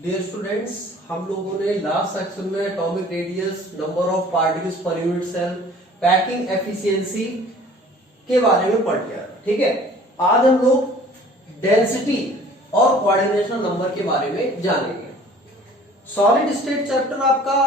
Dear students, हम लोगों ने लास्ट सेक्शन में atomic radius, number of particles per unit cell, packing efficiency के बारे में पढ़ लिया। ठीक है, आज हम लोग डेंसिटी और कोऑर्डिनेशन नंबर के बारे में जानेंगे। सॉलिड स्टेट चैप्टर आपका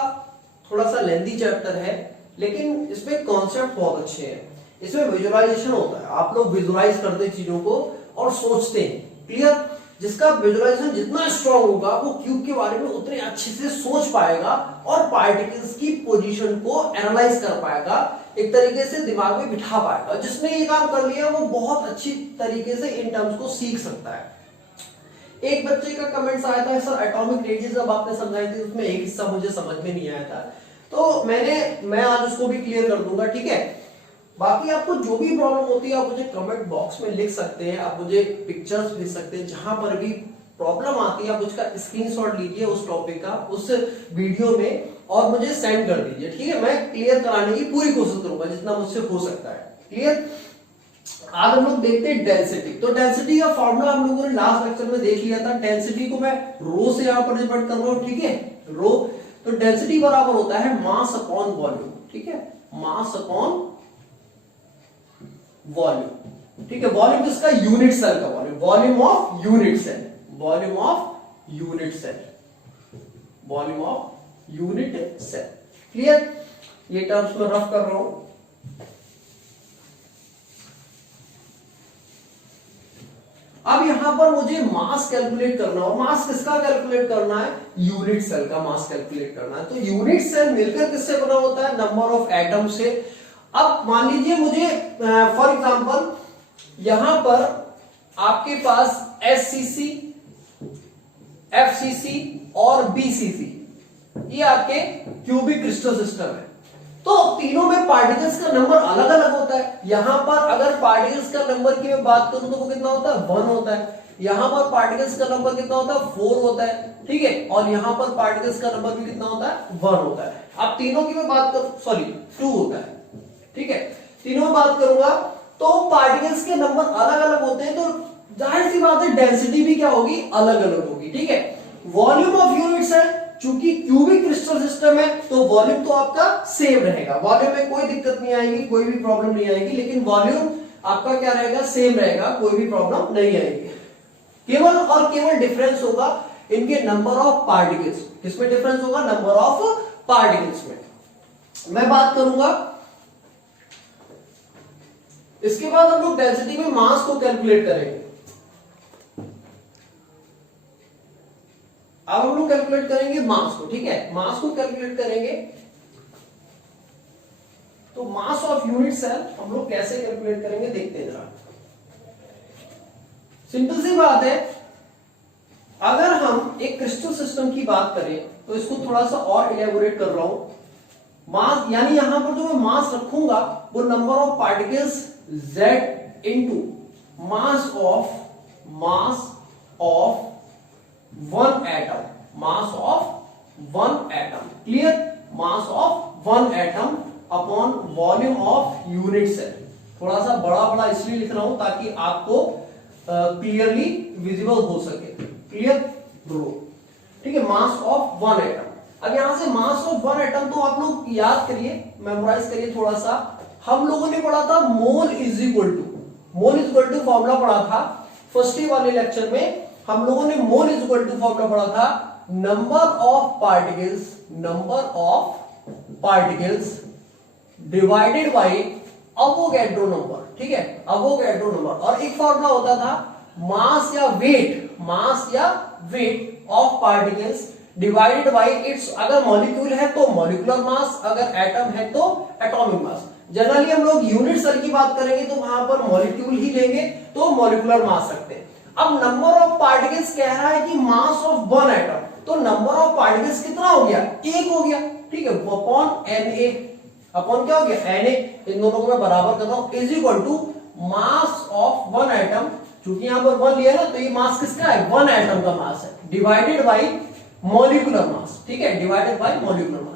थोड़ा सा लेंथी चैप्टर है, लेकिन इसमें कॉन्सेप्ट बहुत अच्छे हैं। इसमें विजुअलाइजेशन होता है, आप लोग विजुअलाइज करते हैं चीजों को और सोचते हैं। क्लियर? जिसका विजुअलाइजेशन जितना स्ट्रांग होगा वो क्यूब के बारे में उतने अच्छे से सोच पाएगा और पार्टिकल्स की पोजीशन को एनालाइज कर पाएगा, एक तरीके से दिमाग में बिठा पाएगा। जिसने ये काम कर लिया वो बहुत अच्छी तरीके से इन टर्म्स को सीख सकता है। एक बच्चे का कमेंट्स आया था, सर एटॉमिक रेडियस जब आपने समझाई थी उसमें एक हिस्सा मुझे समझ में नहीं आया था, तो मैं आज उसको भी क्लियर कर दूंगा। ठीक है, बाकी आपको जो भी प्रॉब्लम होती है आप मुझे कमेंट बॉक्स में लिख सकते हैं, आप मुझे पिक्चर्स भेज सकते हैं। जहां पर भी प्रॉब्लम आती है आप उसका स्क्रीनशॉट लीजिए उस टॉपिक का, उस वीडियो में, और मुझे सेंड कर दीजिए। ठीक है, मैं क्लियर कराने की पूरी कोशिश करूंगा जितना मुझसे हो सकता है। क्लियर? आज हम लोग देखते हैं डेंसिटी। तो डेंसिटी का फॉर्मूला हम लोगों ने लास्ट लेक्चर में देख लिया था। डेंसिटी को मैं रो से यहां पर रिप्रेजेंट कर रहा हूं। ठीक है, रो। तो डेंसिटी बराबर होता है मास अपॉन वॉल्यूम। ठीक है, मास अपॉन वॉल्यूम। ठीक है, वॉल्यूम किसका? यूनिट सेल का volume, volume of unit cell, volume of unit cell, volume of unit cell. Clear? ये टर्म्स में रफ कर रहा हूं। अब यहां पर मुझे मास कैलकुलेट करना हो। मास किसका कैलकुलेट करना है? यूनिट सेल का मास कैलकुलेट करना है। तो यूनिट सेल मिलकर किससे बना होता है? नंबर ऑफ एटम से। अब मान लीजिए मुझे फॉर एग्जांपल यहां पर आपके पास एससीसी, एफसीसी और बीसीसी, ये आपके क्यूबिक क्रिस्टल सिस्टम है। तो तीनों में पार्टिकल्स का नंबर अलग अलग होता है। यहां पर अगर पार्टिकल्स का नंबर की मैं बात करूं तो वो कितना होता है? 1 होता है। यहां पर पार्टिकल्स का नंबर कितना होता है? 4 होता है। ठीक है, और यहां पर पार्टिकल्स का नंबर भी कितना होता है? 1 होता है। अब तीनों की मैं बात करूं, सॉरी 2 होता है। ठीक है, तीनों में बात करूंगा तो पार्टिकल्स के नंबर अलग अलग होते हैं, तो जाहिर सी बात है डेंसिटी भी क्या होगी? अलग अलग होगी। ठीक है, वॉल्यूम ऑफ यूनिट सेल, चूंकि क्यूबिक क्रिस्टल सिस्टम है तो वॉल्यूम तो आपका सेम रहेगा, वॉल्यूम में कोई दिक्कत नहीं आएगी, कोई भी प्रॉब्लम नहीं आएगी। लेकिन वॉल्यूम आपका क्या रहेगा? सेम रहेगा, कोई भी प्रॉब्लम नहीं आएगी। केवल और केवल डिफरेंस होगा इनके नंबर ऑफ पार्टिकल्स। किसमें डिफरेंस होगा? नंबर ऑफ पार्टिकल्स में। मैं बात करूंगा इसके बाद हम लोग डेंसिटी में मास को कैलकुलेट करेंगे। अब हम लोग कैलकुलेट करेंगे मास को। ठीक है, मास को कैलकुलेट करेंगे तो मास ऑफ यूनिट सेल हम लोग कैसे कैलकुलेट करेंगे देखते हैं जरा। सिंपल सी बात है, अगर हम एक क्रिस्टल सिस्टम की बात करें तो इसको थोड़ा सा और इलेबोरेट कर रहा हूं। मास यानी यहां पर जो मैं मास रखूंगा वो number of particles Z into mass of one atom, mass of one atom. Clear? Mass of one atom upon volume of unit cell. थोड़ा सा बड़ा बड़ा इसलिए लिख रहा हूं ताकि आपको क्लियरली विजिबल हो सके। Clear bro? ठीक है, मास ऑफ वन एटम। अब यहां से मास ऑफ वन एटम तो आप लोग याद करिए, मेमोराइज करिए थोड़ा सा। हम लोगों ने पढ़ा था mole is equal to formula पढ़ा था फर्स्ट वाले लेक्चर में। हम लोगों ने mole is equal to formula पढ़ा था number of particles divided by Avogadro number. ठीक है, अवोगैड्रो नंबर। और एक फॉर्मूला होता था मास या weight of particles divided bye it's, अगर मॉलिक्यूल है तो मॉलिक्यूलर मास, अगर एटम है तो एटॉमिक मास। जनरली हम लोग यूनिट सेल की बात करेंगे तो वहां पर मॉलिक्यूल ही लेंगे तो मॉलिक्यूलर मास रखते हैं। अब नंबर ऑफ पार्टिकल्स कह रहा है कि मास ऑफ वन एटम, तो नंबर ऑफ पार्टिकल्स कितना हो गया? 1 हो गया। ठीक है, अपॉन Na, अपॉन क्या हो गया? Na। इन दोनों को मैं बराबर कर रहा हूं, is equal to mass of one atom. क्योंकि यहां पर 1 लिया ना तो ये मास किसका है? वन एटम का मास है, डिवाइडेड बाई मॉलिक्यूलर मास। ठीक है, डिवाइडेड बाई मॉलिक्यूलर मास।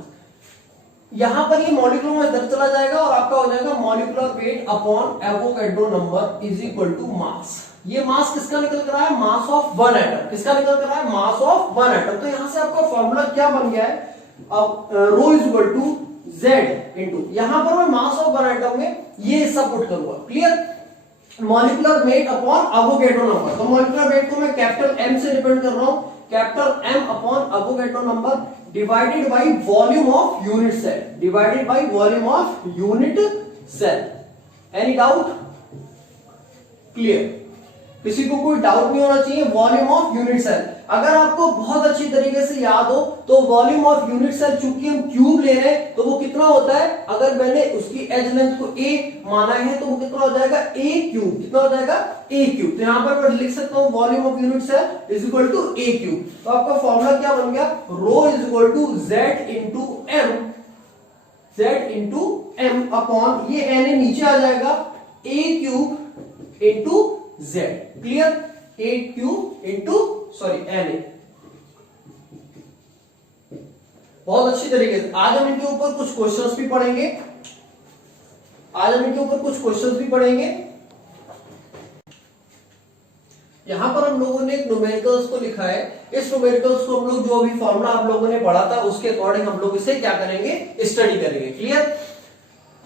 यहां पर ये मॉलिक्यूलर मास इधर चला जाएगा और आपका हो जाएगा molecular weight upon Avogadro number is equal to mass. ये मास किसका निकल कर रहा है, मास ऑफ वन एटम, किसका निकल कर रहा है, मास ऑफ वन एटम। तो यहां से आपका फॉर्मूला क्या बन गया है, अब rho is equal to Z into, यहां पर मैं मास ऑफ वन एटम में ये सब पुट करूंगा, clear, molecular weight upon Avogadro number. तो मॉलिक्यूलर वेट को मैं कैपिटल एम से डिपेंड कर रहा हूं, capital M upon Avogadro number divided by volume of unit cell, divided by volume of unit cell. Any doubt, clear, किसी को कोई डाउट नहीं होना चाहिए। वॉल्यूम ऑफ यूनिट सेल अगर आपको बहुत अच्छी तरीके से याद हो तो वॉल्यूम ऑफ यूनिट सेल, चूंकि हम क्यूब ले रहे हैं तो वो कितना होता है, अगर मैंने उसकी एज लेंथ को a माना है तो वो कितना हो जाएगा, a क्यूब, कितना हो जाएगा, a क्यूब। तो यहां पर मैं लिख सकता हूं volume of unit cell is equal to a cube. तो आपका फॉर्मूला क्या बन गया, rho is equal to z into m, z into m upon ये n नीचे आ जाएगा a cube into z, clear, a cube into sorry N A. बहुत अच्छी तरीके से आज हम इनके ऊपर कुछ क्वेश्चंस भी पढ़ेंगे, यहां पर हम लोगों ने एक न्यूमेरिकल्स को लिखा है, इस न्यूमेरिकल्स को हम लोग जो अभी फॉर्मूला आप लोगों ने पढ़ा था उसके अकॉर्डिंग हम लोग इसे क्या करेंगे, स्टडी करेंगे, क्लियर।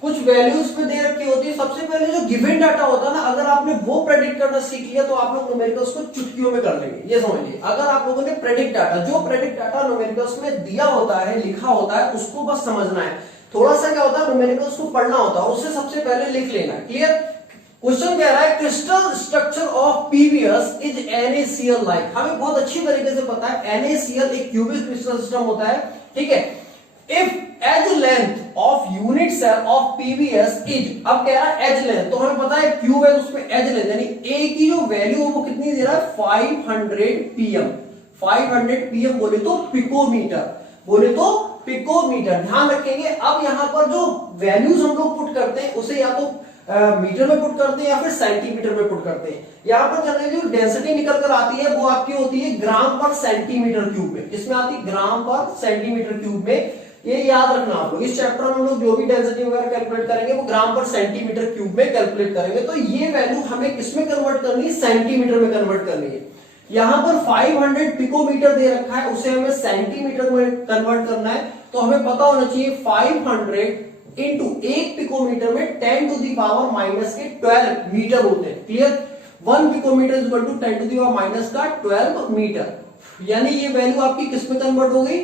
कुछ वैल्यूज पे दे रखी होती है, सबसे पहले जो गिवन डाटा होता है ना, अगर आपने वो प्रेडिक्ट करना सीख लिया तो आप लोग न्यूमेरिकल्स को चुटकियों में कर लेंगे। ये समझिए, अगर आप लोगों ने प्रेडिक्ट डाटा, जो प्रेडिक्ट डाटा न्यूमेरिकल्स में दिया होता है, लिखा होता है, उसको बस समझना है। थोड़ा सा क्या होता है, न्यूमेरिकल्स को पढ़ना होता है, उससे सबसे पहले लिख लेना है, क्लियर। क्वेश्चन कह रहा है crystal structure of PVS is NaCl like. हमें बहुत अच्छी तरीके से पता है NaCl एक क्यूबिक क्रिस्टल सिस्टम होता है, ठीक है। If edge length of unit cell of PVS is, अब कह रहा है एज लेंथ, तो हमें पता है क्यूब है तो उसमें एज लेंथ यानी ए की जो वैल्यू है वो कितनी दे रहा है, 500 pm। 500 pm बोले तो पिकोमीटर, ध्यान रखेंगे। अब यहां पर जो वैल्यूज हम लोग पुट करते हैं उसे या तो मीटर में पुट करते हैं या फिर सेंटीमीटर में पुट करते हैं। यहां पर जनरली जो डेंसिटी निकल कर आती है वो आपकी होती है ग्राम पर सेंटीमीटर क्यूब में, इसमें आती है ग्राम पर सेंटीमीटर क्यूब में। ये याद रखना आप लोग, इस चैप्टर में हम लोग जो भी डेंसिटी वगैरह कैलकुलेट करेंगे वो ग्राम पर सेंटीमीटर क्यूब में कैलकुलेट करेंगे। तो ये वैल्यू हमें किसमें कन्वर्ट करनी है, सेंटीमीटर में कन्वर्ट करनी है। यहां पर 500 पिकोमीटर दे रखा है, उसे हमें सेंटीमीटर में कन्वर्ट करना है। तो हमें पता होना चाहिए 500 इंटू एक पिकोमीटर में 10 टू दी पावर माइनस के 12 मीटर होते हैं, clear. 1 picometre is equal to 10 to the power minus का 12 मीटर, यानी ये वैल्यू आपकी किस में कन्वर्ट हो गई,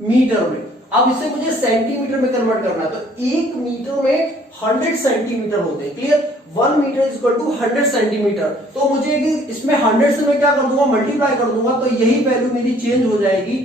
मीटर में। अब इसे मुझे सेंटीमीटर में कन्वर्ट करना है, तो 1 मीटर में 100 सेंटीमीटर होते हैं, clear. 1 metre is equal to 100 centimetre. तो मुझे इसमें 100 से मैं क्या कर दूंगा, मल्टीप्लाई कर दूंगा, तो यही वैल्यू मेरी चेंज हो जाएगी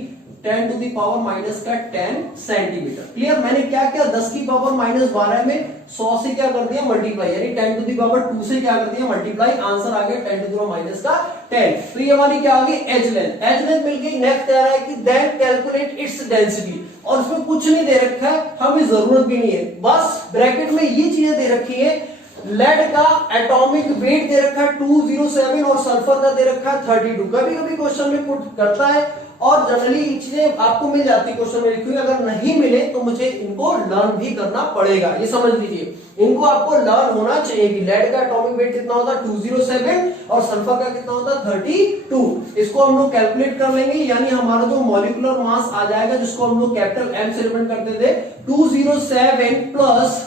10 टू दी पावर माइनस का 10 सेंटीमीटर, क्लियर। मैंने क्या किया, 10 की पावर माइनस 12 में 100 से क्या कर दिया, मल्टीप्लाई, यानी 10 टू दी पावर 2 से क्या कर दिया, मल्टीप्लाई, आंसर आ गया 10 टू दी पावर माइनस का 10। तो ये वाली क्या आ गई, एज लेंथ। एज लेंथ मिल गई। नेक्स्ट कह रहा है कि देन कैलकुलेट इट्स डेंसिटी, और इसमें कुछ नहीं दे रखा है, हमें जरूरत भी नहीं है, बस ब्रैकेट में ये चीजें दे रखी है। लेड का एटॉमिक वेट दे रखा है 207 और सल्फर का दे रखा है 32। कभी कभी क्वेश्चन में पुट करता है और जनरली चीजें आपको मिल जाती है क्वेश्चन में लिखी हुई, अगर नहीं मिले तो मुझे इनको लर्न भी करना पड़ेगा, ये समझ लीजिए। इनको आपको लर्न होना चाहिए कि लेड का एटॉमिक वेट कितना होता है 207 और सल्फर का कितना होता है 32। इसको हम लोग कैलकुलेट कर लेंगे, यानी हमारा जो मॉलिक्यूलर मास आ जाएगा, जिसको हम लोग कैपिटल एम से रिप्रेजेंट करते थे, 207 प्लस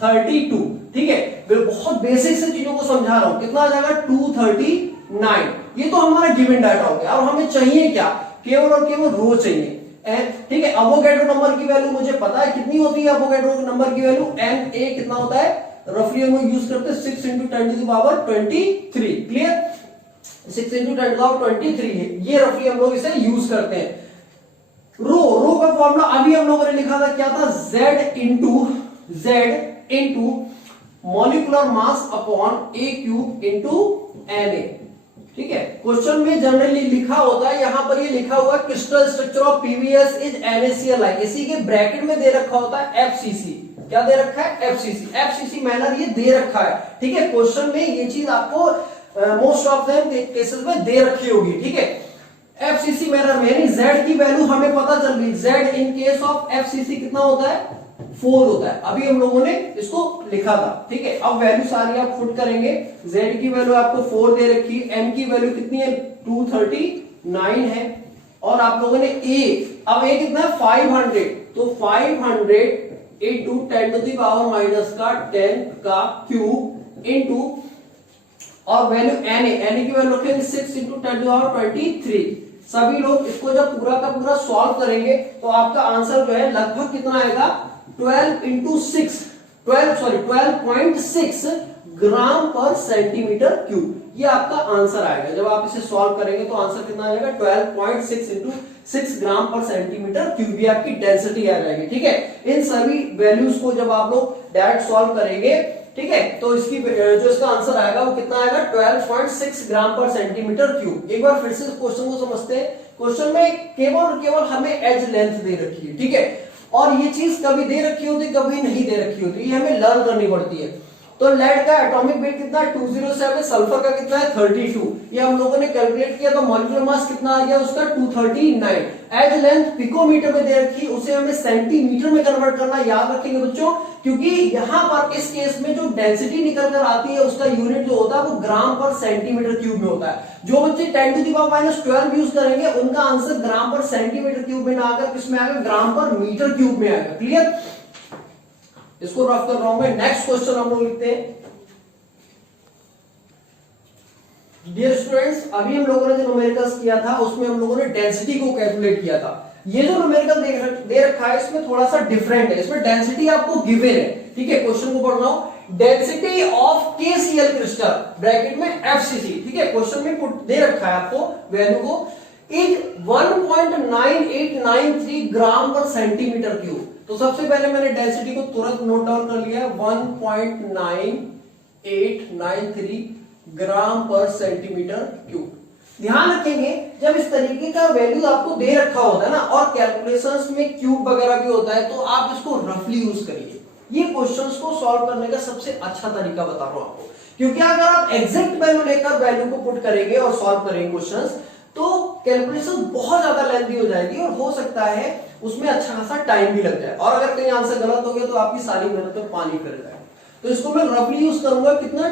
32, ठीक है। मैं बहुत बेसिक से चीजों को समझा रहा हूं, कितना आ जाएगा 239। ये तो हमारा गिवन डाटा हो गया। अब हमें चाहिए क्या, केवल और केवल रो चाहिए, ठीक है। एवोगैड्रो नंबर की वैल्यू मुझे पता है कितनी होती है, एवोगैड्रो नंबर की वैल्यू Na कितना होता है, रफली हम लोग यूज करते हैं 6 into 10 to the power 23, clear. 6 into 10 to the power 23 है, ये रफली हम लोग इसे यूज करते हैं। रो का फॉर्मूला अभी हम लोगों ने लिखा था, क्या था, Z into molecular mass upon A cube into Na, ठीक है। क्वेश्चन में जनरली लिखा होता है, यहां पर ये लिखा हुआ है crystal structure of PVS is NaCl like, इसी के ब्रैकेट में दे रखा होता है FCC। क्या दे रखा है, FCC मैनर ये दे रखा है, ठीक है। क्वेश्चन में ये चीज आपको मोस्ट ऑफ देम केसेस में दे रखी होगी, ठीक है। FCC मैनर में, यानी Z की वैल्यू हमें पता चल गई। Z in case of FCC कितना होता है 4 होता है। अभी हम लोगों ने इसको लिखा था, ठीक है। अब वैल्यू सारी आप पुट करेंगे। z की वैल्यू आपको 4 दे रखी है, m की वैल्यू कितनी है 239 है, और आप लोगों ने a, अब a कितना है 500, तो 500 into 10 to the power minus का 10 का क्यूब इंटू, और वैल्यू n की वैल्यू रखेंगे 6 इंटू 10 टू द पावर 23। सभी लोग इसको जब पूरा का पूरा सॉल्व करेंगे तो आपका आंसर जो है लगभग कितना आएगा 12.6 ग्राम पर सेंटीमीटर क्यूब। ये आपका आंसर आएगा। जब आप इसे सॉल्व करेंगे तो आंसर कितना आ जाएगा 12.6 इंटू 6 ग्राम पर सेंटीमीटर क्यूब। ये आपकी डेंसिटी आ जाएगी, ठीक है। इन सभी वैल्यूज को जब आप लोग डायरेक्ट सॉल्व करेंगे, ठीक है, तो इसकी जो इसका आंसर आएगा वो कितना आएगा 12.6 ग्राम पर सेंटीमीटर क्यूब। एक बार फिर से क्वेश्चन को समझते हैं। क्वेश्चन में केवल और केवल हमें एज लेंथ दे रखी है, ठीक है, और ये चीज कभी दे रखी होती कभी नहीं दे रखी होती, ये हमें लर्न करनी पड़ती है। तो लेड का एटॉमिक वेट कितना है 207, सल्फर का कितना है 32, ये हम लोगों ने कैलकुलेट किया तो मॉलिक्यूलर मास कितना आ गया उसका 239। एज लेंथ पिकोमीटर में दे रखी, उसे हमें सेंटीमीटर में कन्वर्ट करना याद रखेंगे बच्चों, क्योंकि यहां पर इस केस में जो डेंसिटी निकल कर आती है उसका यूनिट जो होता है वो ग्राम पर सेंटीमीटर क्यूब में होता है। जो बच्चे 10 to the power minus 12 use करेंगे उनका आंसर ग्राम पर सेंटीमीटर क्यूब में ना आकर किसमें आएगा ग्राम पर मीटर क्यूब में आएगा। क्लियर, इसको रफ कर रहा हूं मैं। नेक्स्ट क्वेश्चन हम लोग लिखते हैं। डियर स्टूडेंट्स, अभी हम लोगों ने जो न्यूमेरिकल्स किया था उसमें हम लोगों ने डेंसिटी को कैलकुलेट किया था। ये जो न्यूमेरिकल दे रखा है इसमें थोड़ा सा डिफरेंट है। इसमें डेंसिटी आपको गिवन है, ठीक है। क्वेश्चन को पढ़ रहा हूं, density of KCl crystal bracket में FCC, ठीक है। क्वेश्चन में दे रखा है आपको वैल्यू को इज 1.9893 ग्राम पर सेंटीमीटर क्यूब। तो सबसे पहले मैंने डेंसिटी को तुरंत नोट डाउन कर लिया, 1.9893 ग्राम पर सेंटीमीटर क्यूब। ध्यान रखेंगे जब इस तरीके का वैल्यू आपको दे रखा होता है ना, और कैलकुलेशंस में क्यूब वगैरह भी होता है, तो आप इसको रफली यूज करिए। ये क्वेश्चंस को सॉल्व करने का सबसे अच्छा तरीका बता रहा हूं आपको, क्योंकि अगर आप एग्जैक्ट वैल्यू लेकर वैल्यू को पुट करेंगे और सॉल्व करेंगे क्वेश्चंस, तो कैलकुलेशन बहुत ज्यादा लेंथी हो जाएगी और हो सकता है उसमें अच्छा खासा टाइम भी लग जाए, और अगर कहीं आंसर गलत हो गया तो आपकी सारी मेहनत में पानी फिर जाए। तो इसको मैं रफली यूज करूंगा कितना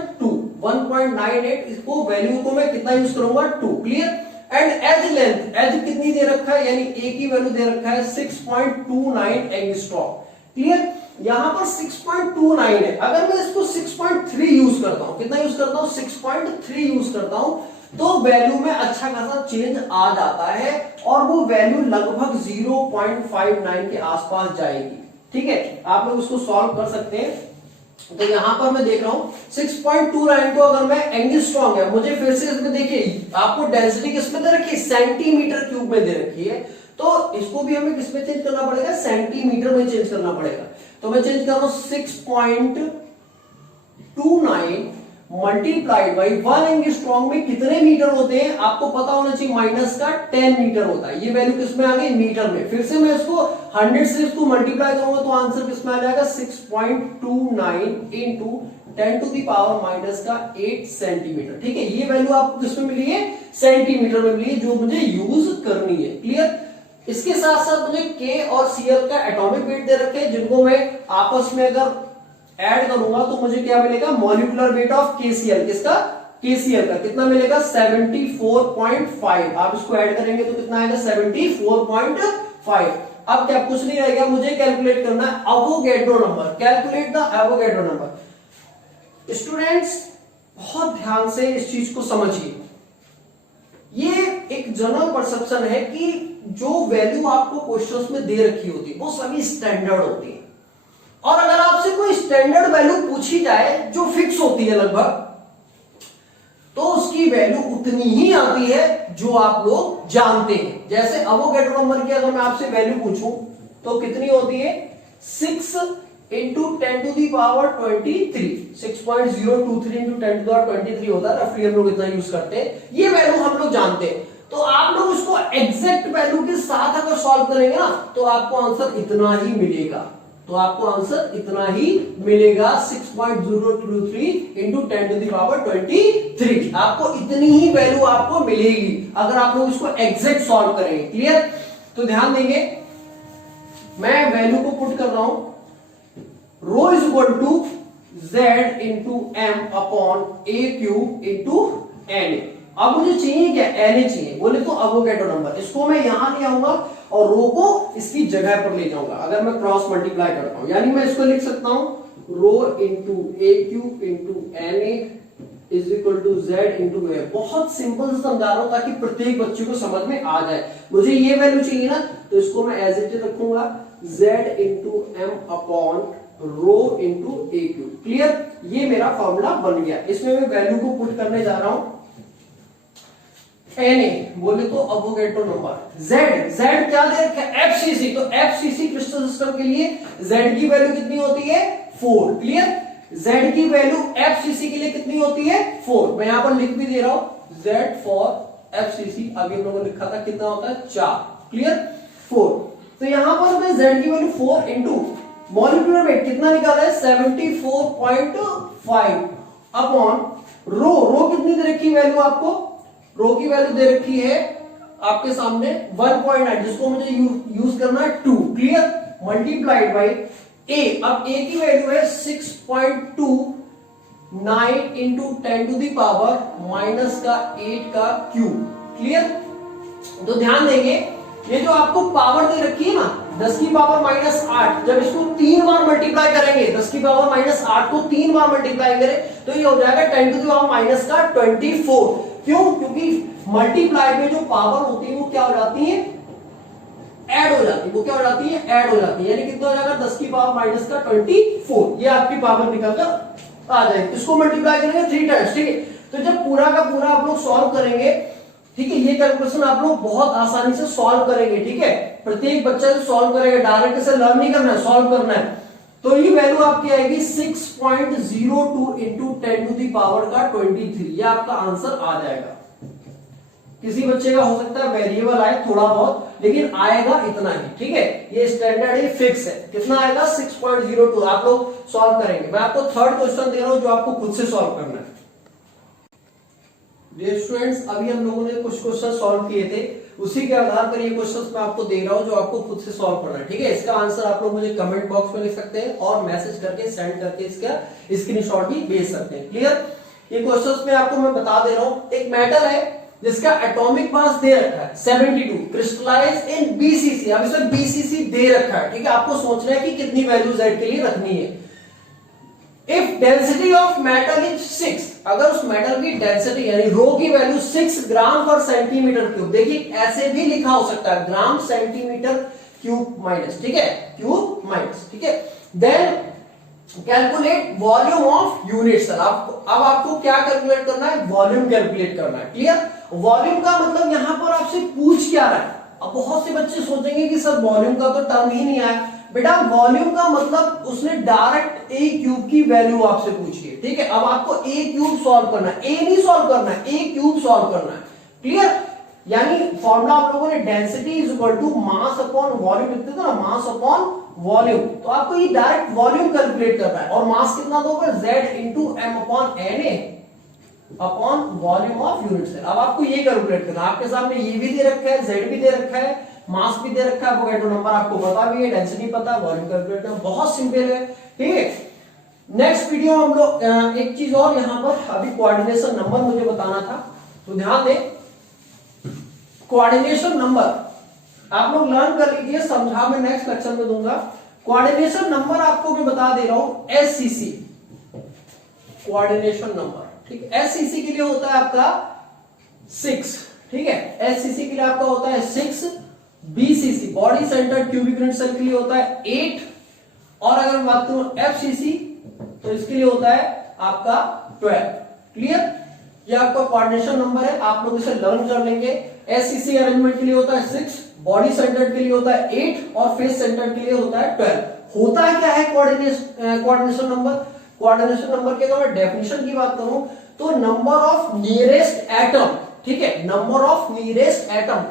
1.98, इसको वैल्यू को मैं कितना यूज करूंगा 2। Clear, and edge length, edge कितनी दे रखा है यानी ए की वैल्यू दे रखा है 6.29 एंगस्ट्रॉम। क्लियर, यहां पर 6.29 है, अगर मैं इसको 6.3 यूज करता हूं, कितना यूज करता हूं 6.3 यूज करता हूं, तो वैल्यू में अच्छा खासा चेंज आ जाता है और वो वैल्यू लगभग 0.59 के आसपास जाएगी। ठीक है, आप लोग इसको सॉल्व कर सकते हैं। तो यहां पर मैं देख रहा हूं 6.29 को अगर मैं एंगस्ट्रॉम है, मुझे फिर से इसमें देखिए आपको डेंसिटी किसमें दे रखी है सेंटीमीटर क्यूब में दे रखी है, तो इसको भी हमें किसमें चेंज करना पड़ेगा सेंटीमीटर में चेंज करना पड़ेगा। तो मैं चेंज कर रहा हूं 6.29 मल्टीप्लाइड बाई 1 एंगस्ट्रॉम में कितने मीटर होते हैं आपको पता होना चाहिए, माइनस का 10 मीटर होता है। ये वैल्यू किसमें आ गई मीटर में। फिर से मैं इसको 100 से इसको मल्टीप्लाई करूंगा तो आंसर किसमें आ जाएगा 6.29 into 10 to the power minus का 8 सेंटीमीटर। ठीक है, ये वैल्यू आपको किसमें मिली है सेंटीमीटर में मिली है, जो मुझे यूज करनी है। क्लियर, इसके साथ साथ मुझे K और Cl का एटॉमिक वेट दे रखे हैं, जिनको मैं आपस में अगर ऐड करूंगा तो मुझे क्या मिलेगा मॉलिक्यूलर वेट ऑफ KCl, किसका KCl का कितना मिलेगा 74.5। आप इसको ऐड करेंगे तो कितना आएगा 74.5। अब क्या कुछ नहीं रहेगा, मुझे कैलकुलेट करना है Avogadro number. Calculate the Avogadro number. Students बहुत ध्यान से इस चीज को समझिए, ये एक जनरल परसेप्शन है कि जो वैल्यू आपको क्वेश्चंस में दे रखी होती है वो सभी स्टैंडर्ड होती है, और अगर आपसे कोई स्टैंडर्ड वैल्यू पूछी जाए जो फिक्स होती है लगभग, तो उसकी वैल्यू उतनी ही आती है जो आप लोग जानते हैं। जैसे एवोगैड्रो नंबर की अगर मैं आपसे वैल्यू पूछूं तो कितनी होती है 6 into 10 to the power 23, 6.023 into 10 to the power 23 होता है, रफली हम लोग इतना यूज करते हैं। ये वैल्यू हम लोग जानते हैं, तो आप लोग इसको एग्जैक्ट वैल्यू के साथ अगर सॉल्व करेंगे ना तो आपको आंसर इतना ही मिलेगा, तो आपको आंसर इतना ही मिलेगा 6.023 इंटू 10 टू दी पावर 23। आपको इतनी ही वैल्यू आपको मिलेगी अगर आप लोग इसको एग्जैक्ट सॉल्व करेंगे। क्लियर, तो ध्यान देंगे मैं वैल्यू को पुट कर रहा हूं rho is equal to z into M upon A cube into N. अब मुझे चाहिए क्या, Na चाहिए, बोले तो एवोगैड्रो नंबर। इसको मैं यहां ले आऊंगा और रो को इसकी जगह पर ले जाऊंगा अगर मैं क्रॉस मल्टीप्लाई करता हूं, यानी मैं इसको लिख सकता हूं rho into A cube into Na is equal to Z into A. बहुत सिंपल से समझा रहा हूं ताकि प्रत्येक बच्चे को समझ में आ जाए। मुझे ये वैल्यू चाहिए ना, तो इसको मैं एज इट इज रखूंगा z into M upon rho into A cube. Clear, ये मेरा फॉर्मूला बन गया। इसमें मैं वैल्यू को पुट करने जा रहा हूं Na, बोले तो एवोगैड्रो नंबर। Z क्या दे रखा है, FCC। तो FCC क्रिस्टल सिस्टम के लिए Z की वैल्यू कितनी होती है, 4। क्लियर, Z की वैल्यू FCC के लिए कितनी होती है, 4। मैं यहां पर लिख भी दे रहा हूं Z फॉर FCC। अभी हम लोगों ने लिखा था कितना होता है, 4। क्लियर, 4। तो यहां पर मैं Z की वैल्यू 4 इंटू मॉलिक्यूलर वेट कितना निकाला है, 74.5 अपॉन रो कितनी दे रखी वैल्यू आपको, रो की वैल्यू दे रखी है आपके सामने 1.9, जिसको मुझे यूज करना है 2। Clear, multiplied by a. अब ए की वैल्यू है 6.29 into 10 to the power minus का 8 का क्यूब। क्लियर, तो ध्यान देंगे ये जो आपको पावर दे रखी है ना 10 की पावर माइनस 8, जब इसको 3 बार मल्टीप्लाई करेंगे, 10 की पावर माइनस 8 को 3 बार मल्टीप्लाई करें तो ये हो जाएगा 10 टू द पावर माइनस का 24। क्यों, क्योंकि मल्टीप्लाई में जो पावर होती है वो क्या हो जाती है, ऐड हो जाती है। वो क्या हो जाती है, ऐड हो जाती है। यानी कितना हो जाएगा, 10 की पावर माइनस का 24। ये आपकी पावर निकल कर आ जाएगी। इसको मल्टीप्लाई करेंगे 3 टाइम्स। ठीक है, तो जब पूरा का पूरा आप लोग सॉल्व करेंगे, ठीक है, ये कैलकुलेशन आप लोग बहुत आसानी से सॉल्व करेंगे। ठीक है, प्रत्येक बच्चा जो सॉल्व करेगा, डायरेक्ट से लर्न नहीं करना है, सॉल्व करना है। तो ये वैल्यू आपकी आएगी 6.02 इंटू 10 टू दी पावर का 23। ये आपका आंसर आ जाएगा। किसी बच्चे का हो सकता है वेरिएबल आए थोड़ा बहुत, लेकिन आएगा इतना ही। ठीक है, ये स्टैंडर्ड है, फिक्स है। कितना आएगा, 6.02। आप लोग सॉल्व करेंगे। मैं आपको थर्ड क्वेश्चन दे रहा हूं जो आपको खुद से सॉल्व करना है। डियर स्टूडेंट्स, अभी हम लोगों ने कुछ क्वेश्चन सॉल्व किए थे, उसी के आधार पर ये क्वेश्चंस मैं आपको दे रहा हूं जो आपको खुद से सॉल्व करना है। ठीक है, इसका आंसर आप लोग मुझे कमेंट बॉक्स में लिख सकते हैं और मैसेज करके सेंड करके इसका स्क्रीनशॉट भी भेज सकते हैं। क्लियर, ये क्वेश्चंस में आपको मैं बता दे रहा हूं। एक मेटल है जिसका एटॉमिक मास दे रखा है 72, क्रिस्टलाइज इन बीसीसी। अब इसमें बीसीसी दे रखा है। ठीक है, आपको सोचना है कि कितनी वैल्यू Z के लिए रखनी है। If density of metal is 6, अगर उस मेटल की डेंसिटी यानी रो की वैल्यू 6 ग्राम पर सेंटीमीटर क्यूब, देखिए ऐसे भी लिखा हो सकता है, ग्राम सेंटीमीटर क्यूब माइनस, ठीक है, क्यूब माइनस, ठीक है। Then calculate volume of unit cell. अब आपको क्या कैलकुलेट करना है, वॉल्यूम कैलकुलेट करना है। क्लियर, वॉल्यूम का मतलब यहां पर आपसे पूछ क्या रहा है। अब बहुत से बच्चे सोचेंगे कि सर वॉल्यूम का तो टर्म ही नहीं आया। बेटा वॉल्यूम का मतलब उसने डायरेक्ट ए क्यूब की वैल्यू आपसे पूछी है। ठीक है, अब आपको ए क्यूब सॉल्व करना है, ए नहीं सॉल्व करना है, ए क्यूब सॉल्व करना है। क्लियर, यानी फॉर्मूला आप लोगों ने density is equal to mass upon volume लिखते थे ना, मास अपॉन वॉल्यूम। तो आपको ये डायरेक्ट वॉल्यूम कैलकुलेट करना है और मास कितना दोगे, z into M upon N A upon volume of unit cell. अब आपको ये कैलकुलेट करना है। आपके सामने ये भी दे रखा है, z भी दे रखा है, मास भी दे रखा है, एवोगैड्रो नंबर आपको पता भी है, डेंसिटी पता है, वॉल्यूम कैलकुलेट करना बहुत सिंपल है। ठीक है, नेक्स्ट वीडियो हम लोग एक चीज और यहां पर अभी कोऑर्डिनेशन नंबर मुझे बताना था, तो ध्यान दें। कोऑर्डिनेशन नंबर आप लोग लर्न कर लीजिए, समझा मैं नेक्स्ट लेक्चर में दूंगा। कोऑर्डिनेशन नंबर आपको मैं बता दे रहा हूं, एससीसी कोऑर्डिनेशन नंबर। ठीक है, एससीसी के लिए होता है आपका 6। ठीक है, एससीसी के लिए आपका होता है 6, BCC body centre cubic unit cell के लिए होता है 8, और अगर मैं बात करूं एफसीसी तो इसके लिए होता है आपका 12। क्लियर, ये आपका कोऑर्डिनेशन नंबर है, आप लोग इसे लर्न कर लेंगे। एससीसी अरेंजमेंट के लिए होता है 6, बॉडी सेंटर के लिए होता है 8 और फेस सेंटर के लिए होता है 12। होता है क्या है कोऑर्डिनेशन नंबर? कोऑर्डिनेशन नंबर की अगर मैं डेफिनेशन की बात करूं तो नंबर ऑफ नियरेस्ट एटम, ठीक है, नंबर ऑफ नियरेस्ट एटम,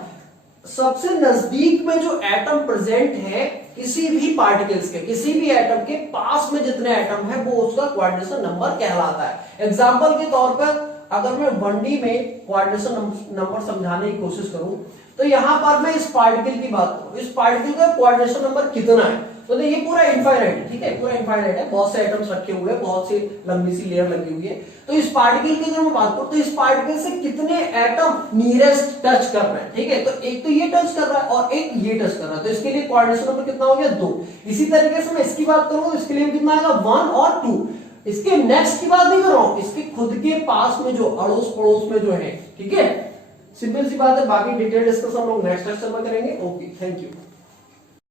सबसे नजदीक में जो एटम प्रेजेंट है किसी भी पार्टिकल्स के, किसी भी एटम के पास में जितने एटम है वो उसका कोऑर्डिनेशन नंबर कहलाता है। एग्जांपल के तौर पर अगर मैं 1D में कोऑर्डिनेशन नंबर समझाने की कोशिश करूं तो यहां पर मैं इस पार्टिकल की बात करूं, इस पार्टिकल का कोऑर्डिनेशन नंबर कितना है, तो ये पूरा इनफाइनाइट है, ठीक है, पूरा इनफाइनाइट है, बहुत से एटम्स रखे हुए हैं, बहुत सी लंबी सी लेयर लगी हुई है। तो इस पार्टिकल की अगर मैं बात करूं तो इस पार्टिकल से कितने एटम नियरेस्ट टच कर रहे हैं, ठीक है, तो एक तो ये टच कर रहा है और एक ये टच कर रहा है, तो इसके लिए कोऑर्डिनेशन नंबर कितना हो गया 2। इसी तरीके से मैं इसकी बात करूं तो इसके लिए कितना आएगा 1 और 2। इसके नेक्स्ट की बात नहीं कर रहा हूं, इसके खुद के पास में जो अड़ोस पड़ोस में जो है, ठीक है, सिंपल सी बात है। बाकी डिटेल डिस्कस हम लोग नेक्स्ट लेक्चर में करेंगे। Okay, thank you.